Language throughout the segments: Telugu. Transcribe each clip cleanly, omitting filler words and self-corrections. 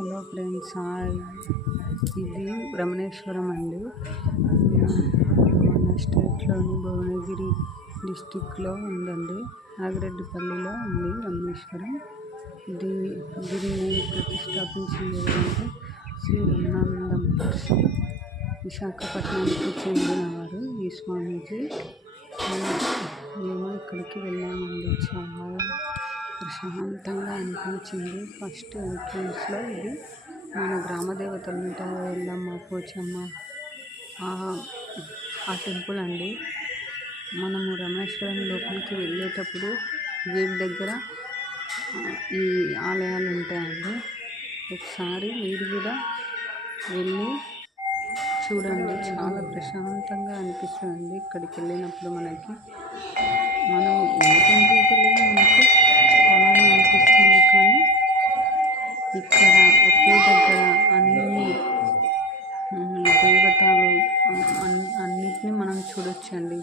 Hello friends, hi. ఇది రమణేశ్వరం అండి. మన స్టేట్లోని భువనగిరి డిస్టిక్లో ఉందండి. నాగిరెడ్డిపల్లిలో ఉంది రమణేశ్వరం. దీన్ని ప్రతిష్టాపించింది ఎవరంటే శ్రీ రమణానంద మహర్షి. విశాఖపట్నానికి చెందినవారు ఈ స్వామీజీ. మేము ఇక్కడికి వెళ్ళామండి. చాలా ప్రశాంతంగా అనిపించింది. ఫస్ట్ ఎంట్రన్స్లో ఇది మన గ్రామ దేవతలు ఉంటాయి, ఎల్లమ్మ, పోచమ్మ, ఆ టెంపుల్ అండి. మనము రమణేశ్వరం లోపలికి వెళ్ళేటప్పుడు గేట్ దగ్గర ఈ ఆలయాలు ఉంటాయండి. ఒకసారి మీరు కూడా వెళ్ళి చూడండి. చాలా ప్రశాంతంగా అనిపిస్తుంది ఇక్కడికి వెళ్ళినప్పుడు. మనం ఏ టెంపుల్కి వెళ్ళినా మనకు అలానే అనిపిస్తుంది. కానీ ఇక్కడ ఒకే దగ్గర అన్ని దేవతలు అన్నిటినీ మనం చూడొచ్చండి.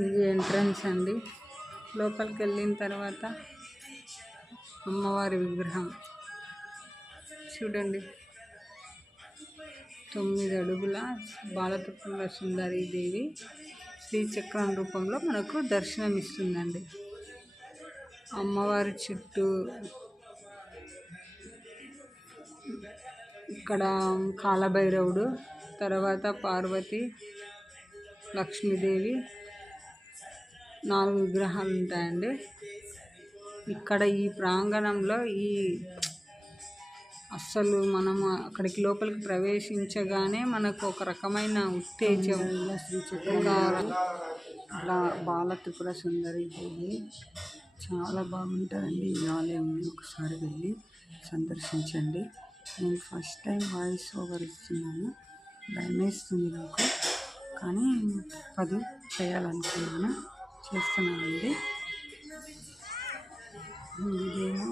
ఇది ఎంట్రన్స్ అండి. లోపలికి వెళ్ళిన తర్వాత అమ్మవారి విగ్రహం చూడండి. 9 అడుగుల బాలత్రిపుర సుందరి దేవి శ్రీచక్రం రూపంలో మనకు దర్శనమిస్తుందండి. అమ్మవారి చుట్టూ ఇక్కడ కాలభైరవుడు, తర్వాత పార్వతి, లక్ష్మీదేవి 4 విగ్రహాలు ఉంటాయండి. ఇక్కడ ఈ ప్రాంగణంలో అస్సలు మనము అక్కడికి లోపలికి ప్రవేశించగానే మనకు ఒక రకమైన ఉత్తేజం, బాలత్రిపుర సుందరి దేవి చాలా బాగుంటుందండి. ఈ ఆలయంని ఒకసారి వెళ్ళి సందర్శించండి. నేను ఫస్ట్ టైం వాయిస్ ఓవర్ ఇస్తున్నాను, భయమేస్తుంది నాకు, కానీ చేస్తున్నానండి. ఇదేమో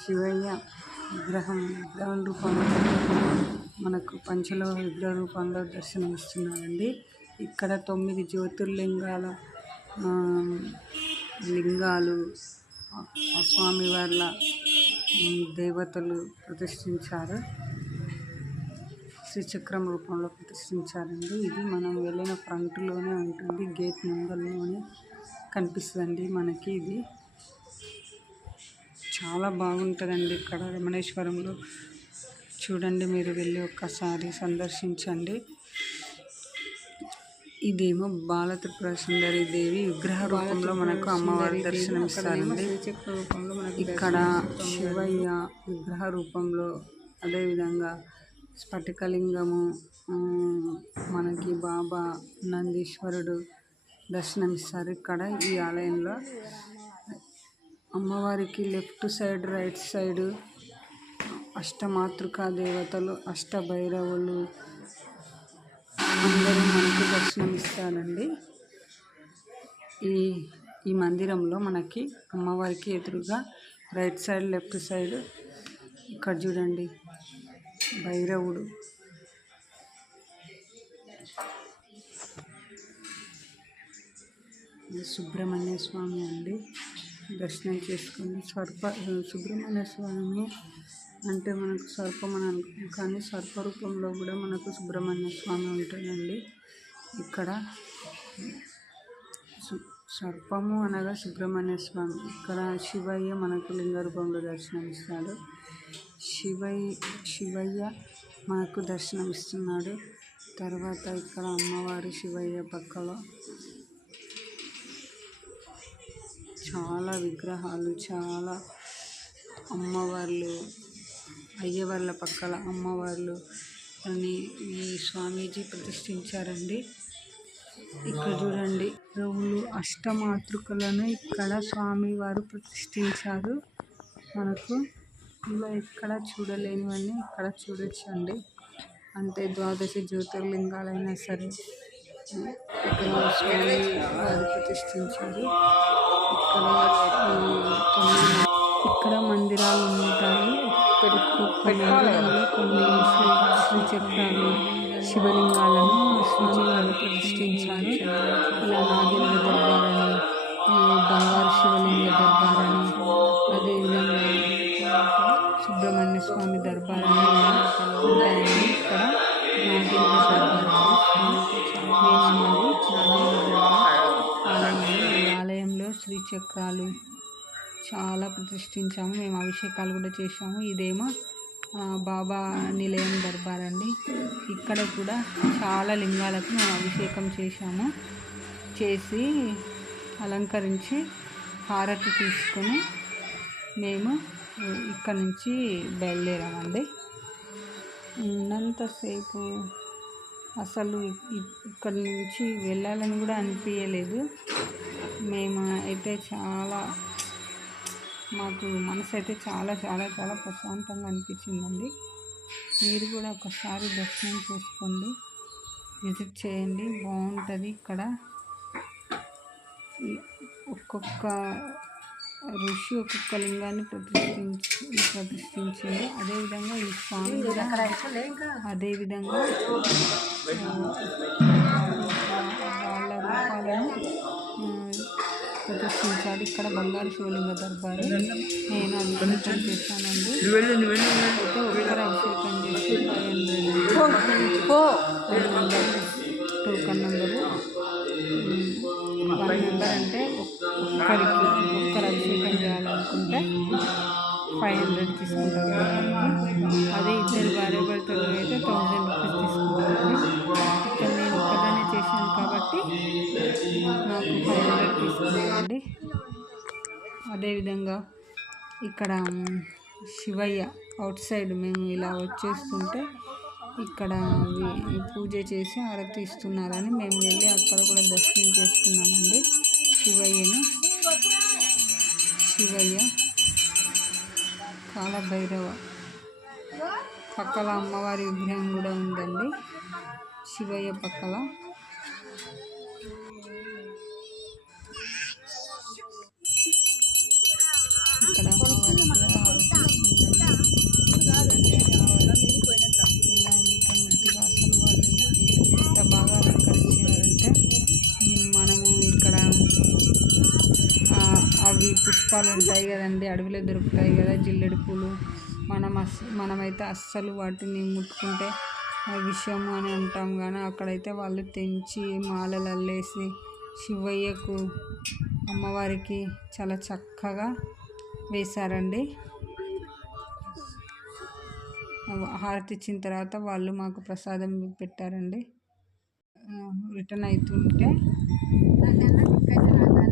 శివయ్య విగ్రహం రూపంలో మనకు పంచలోహ విగ్రహ రూపంలో దర్శనమిస్తున్నారండి. ఇక్కడ 9 జ్యోతిర్లింగాల లింగాలు ఆ స్వామివార్ల దేవతలు ప్రతిష్ఠించారు. శ్రీచక్రం రూపంలో ప్రతిష్ఠించారండి. ఇది మనం వెళ్ళిన ఫ్రంట్లోనే ఉంటుంది, గేట్ ముందరలోనే కనిపిస్తుందండి మనకి. ఇది చాలా బాగుంటుందండి ఇక్కడ రమణేశ్వరంలో. చూడండి, మీరు వెళ్ళి ఒక్కసారి సందర్శించండి. ఇదేమో బాలత్రిపుర సుందరి దేవి విగ్రహ రూపంలో మనకు అమ్మవారి దర్శనమిస్తారండి. ఇక్కడ శివయ్య విగ్రహ రూపంలో, అదేవిధంగా స్ఫటికలింగము, మనకి బాబా నందీశ్వరుడు దర్శనమిస్తారు ఇక్కడ ఈ ఆలయంలో. అమ్మవారికి లెఫ్ట్ సైడ్, రైట్ సైడ్ అష్టమాతృకా దేవతలు, అష్టభైరవులు అందరూ మనకు దర్శనమిస్తారండి. ఈ మందిరంలో మనకి అమ్మవారికి ఎదురుగా రైట్ సైడ్, లెఫ్ట్ సైడ్ ఇక్కడ చూడండి భైరవుడు, సుబ్రహ్మణ్య స్వామి అండి. దర్శనం చేసుకుని సుబ్రహ్మణ్య స్వామి అంటే మనకు సర్పం అని అనుకుంటాం, కానీ సర్పరూపంలో కూడా మనకు సుబ్రహ్మణ్య స్వామి ఉంటుందండి. ఇక్కడ సర్పము అనగా సుబ్రహ్మణ్య స్వామి. ఇక్కడ శివయ్య మనకు లింగ రూపంలో దర్శనమిస్తాడు. శివయ్య మనకు దర్శనమిస్తున్నాడు. తర్వాత ఇక్కడ అమ్మవారు శివయ్య పక్కలో చాలా విగ్రహాలు, చాలా అమ్మవార్లు, అయ్యవార్ల పక్కల అమ్మవార్లు అని ఈ స్వామీజీ ప్రతిష్ఠించారండి. ఇక్కడ చూడండి, రవులు అష్టమాతృకలను ఇక్కడ స్వామివారు ప్రతిష్ఠించారు. మనకు ఇలా ఎక్కడ చూడలేనివన్నీ ఇక్కడ చూడొచ్చండి. అంటే 12 జ్యోతిర్లింగాలైనా సరే ఇక్కడ స్వామి వారు ప్రతిష్ఠించారు. ఇక్కడ కొన్ని శ్రీచక్రాలు శివలింగాలను స్వామివారు ప్రతిష్ఠించారు. ఇలా నాగేంద్ర దర్బారని, బంగారు శివలింగ దర్బారని, అదేవిధంగా సుబ్రహ్మణ్య స్వామి దర్బారని ఇలా ఉంటాయండి. ఇక్కడ నాగేంద్ర ఈ ఆలయంలో శ్రీచక్రాలు చాలా ప్రతిష్ఠించాము. మేము అభిషేకాలు కూడా చేసాము. ఇదేమో బాబా నిలయం దర్బార్ అండి. ఇక్కడ కూడా చాలా లింగాలకు మేము అభిషేకం చేసి అలంకరించి హారతి తీసుకొని మేము ఇక్కడ నుంచి బయలుదేరామండి. ఉన్నంతసేపు అసలు ఇక్కడి నుంచి వెళ్ళాలని కూడా అనిపించలేదు. మేము అయితే మాకు మనసు అయితే చాలా చాలా చాలా ప్రశాంతంగా అనిపించిందండి. మీరు కూడా ఒకసారి దర్శనం చేసుకోండి, విజిట్ చేయండి, బాగుంటుంది. ఇక్కడ ఒక్కొక్క ఋషి ఒక్కొక్క లింగాన్ని ప్రతిష్ఠించింది. అదేవిధంగా ఈ స్వామి కూడా అదేవిధంగా వాళ్ళ రూపాలను ప్రదర్శించాలి. ఇక్కడ బంగారు శివలింగ దర్బారు నేను అభిషేకం చేశానండి. అయితే ఒక్కరు అభిషేకం చేసి 500 టోకన్ నెంబరు 1 నెంబర్ అంటే ఒక్కరు అభిషేకం చేయాలనుకుంటే 500 తీసుకుంటారు. అదే ఇద్దరు భార్య భర్తలు అయితే 1000 రూపీస్ తీసుకుంటారు. ఇక్కడ నేను ఒక్కదాన్ని చేశాను కాబట్టి నాకు 500 తీసుకున్నానండి. అదేవిధంగా ఇక్కడ శివయ్య అవుట్ సైడ్ మేము ఇలా వచ్చేస్తుంటే ఇక్కడ పూజ చేసి ఆరతి ఇస్తున్నారని మేము వెళ్ళి అక్కడ కూడా దర్శనం చేసుకున్నామండి. శివయ్య కాలభైరవ పక్కల అమ్మవారి విగ్రహం కూడా ఉందండి. శివయ్య పక్కల ఇక్కడ అమ్మవారి కూడా ఎలా ఎంత ముద్దుగా అసలు వాళ్ళు ఎంత బాగా అలంకరించారంటే మనము ఇక్కడ అవి పుష్పాలు ఉంటాయి కదండి, అడవిలో దొరుకుతాయి కదా జిల్లెడు పూలు, మనమైతే అస్సలు వాటిని ముట్టుకుంటే విషము అని అంటాం. కానీ అక్కడైతే వాళ్ళు తెంచి మాలలు అల్లేసి శివయ్యకు అమ్మవారికి చాలా చక్కగా వేశారండి. హారతి ఇచ్చిన తర్వాత వాళ్ళు మాకు ప్రసాదం పెట్టారండి. రిటర్న్ అవుతుంటే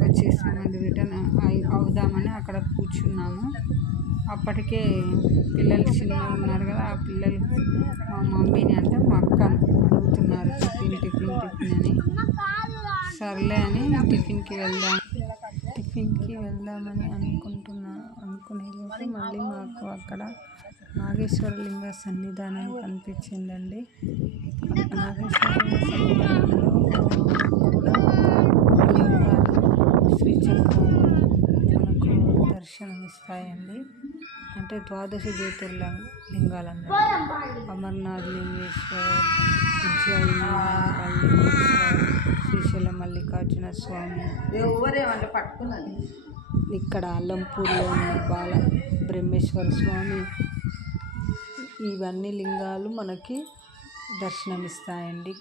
వచ్చేసామండి. రిటర్న్ అవుదామని అక్కడ కూర్చున్నాము. అప్పటికే పిల్లలు చిన్నగా ఉన్నారు కదా, ఆ పిల్లలు మా మమ్మీని అంటే మా అక్కను అడుగుతున్నారు టిఫిన్ అని. సర్లే అని టిఫిన్కి వెళ్దామని అనుకునేలోపు మళ్ళీ మాకు అక్కడ నాగేశ్వరలింగ సన్నిధానం కనిపించిందండి. నాగేశ్వరలింగ సన్నిధానంలో శ్రీచక్రాలు మనకు దర్శనమిస్తాయండి. అంటే 12 జ్యోతిర్లింగాలు అన్నమాట. అమర్నాథ్ లింగేశ్వర్, ఉజ్జయిని లింగేశ్వర్, శ్రీశైలం మల్లికార్జున స్వామి, ఇక్కడ అల్లంపూర్లో ఉన్న బాల బ్రహ్మేశ్వర స్వామి, ఇవన్నీ లింగాలు మనకి దర్శనమిస్తాయండి.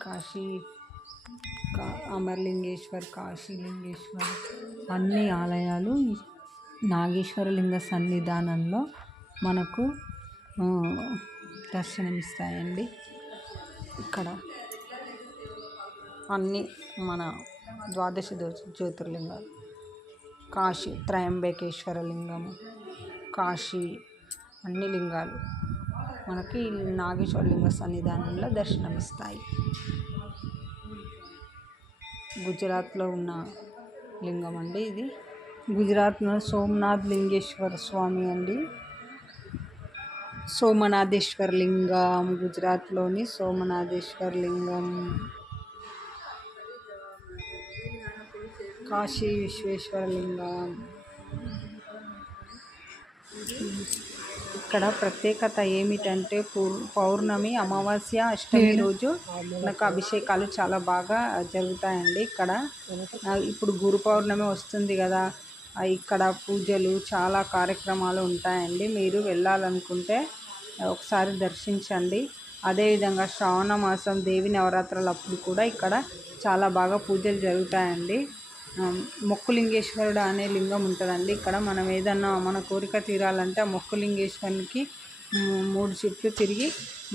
అమర్లింగేశ్వర్, కాశీలింగేశ్వర్ అన్ని ఆలయాలు నాగేశ్వరలింగ సన్నిధానంలో మనకు దర్శనమిస్తాయండి. ఇక్కడ అన్ని మన 12 జ్యోతిర్లింగాలు, కాశీ త్రయంబకేశ్వర లింగము, కాశీ అన్ని లింగాలు మనకి నాగేశ్వరలింగ సన్నిధానంలో దర్శనమిస్తాయి. గుజరాత్లో ఉన్న లింగం అండి ఇది. గుజరాత్లో సోమనాథ్ లింగేశ్వర స్వామి అండి. సోమనాథేశ్వర లింగం గుజరాత్లోని సోమనాథేశ్వర లింగం. కాశీ విశ్వేశ్వర లింగం, ఇక్కడ ప్రత్యేకత ఏమిటంటే పౌర్ణమి, అమావాస్య, అష్టమి రోజు మనకు అభిషేకాలు చాలా బాగా జరుగుతాయండి ఇక్కడ. ఇప్పుడు గురు పౌర్ణమి వస్తుంది కదా, ఇక్కడ పూజలు చాలా కార్యక్రమాలు ఉంటాయండి. మీరు వెళ్ళాలనుకుంటే ఒకసారి దర్శించండి. అదేవిధంగా శ్రావణ మాసం దేవి నవరాత్రులు అప్పుడు కూడా ఇక్కడ చాలా బాగా పూజలు జరుగుతాయండి. మొక్కులింగేశ్వరుడు అనే లింగం ఉంటుందండి ఇక్కడ. మనం ఏదన్నా మన కోరిక తీరాలంటే ఆ మొక్కులింగేశ్వరునికి 3 చుట్లు తిరిగి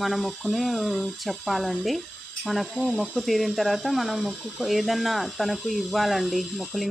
మన మొక్కును చెప్పాలండి. మనకు మొక్కు తీరిన తర్వాత మనం ఏదన్నా తనకు ఇవ్వాలండి మొక్కులింగ